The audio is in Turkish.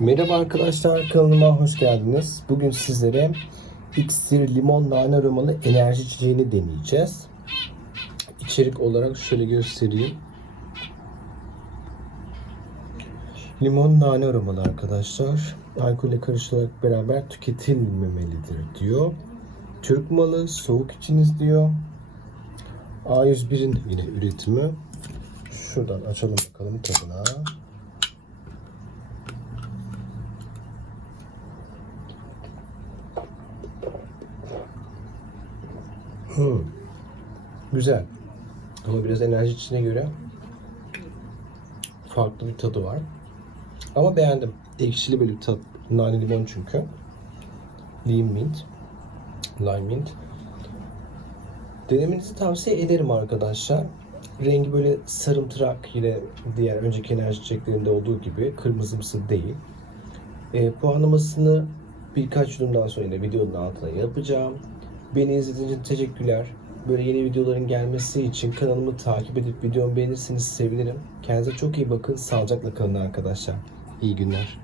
Merhaba arkadaşlar kanalıma hoş geldiniz. Bugün sizlere iksir limon nane aromalı enerji içeceğini deneyeceğiz. İçerik olarak şöyle göstereyim. Limon nane aromalı arkadaşlar. Alkolle karıştırarak beraber tüketilmemelidir diyor. Türk malı soğuk içiniz diyor. A101'in yine üretimi. Şuradan açalım bakalım tadına. Hmm. Güzel. Ama biraz enerji içine göre farklı bir tadı var. Ama beğendim. Ekşili böyle bir tat. Nane limon çünkü. Lime mint. Lime mint. Denemenizi tavsiye ederim arkadaşlar. Rengi böyle sarımtırak yine diğer önceki enerji içeceklerinde olduğu gibi kırmızımsı değil. E, puanlamasını birkaç yudumdan sonra yine videonun altına yapacağım. Beni izlediğiniz için teşekkürler. Böyle yeni videoların gelmesi için kanalımı takip edip videomu beğenirseniz sevinirim. Kendinize çok iyi bakın. Sağlıcakla kalın arkadaşlar. İyi günler.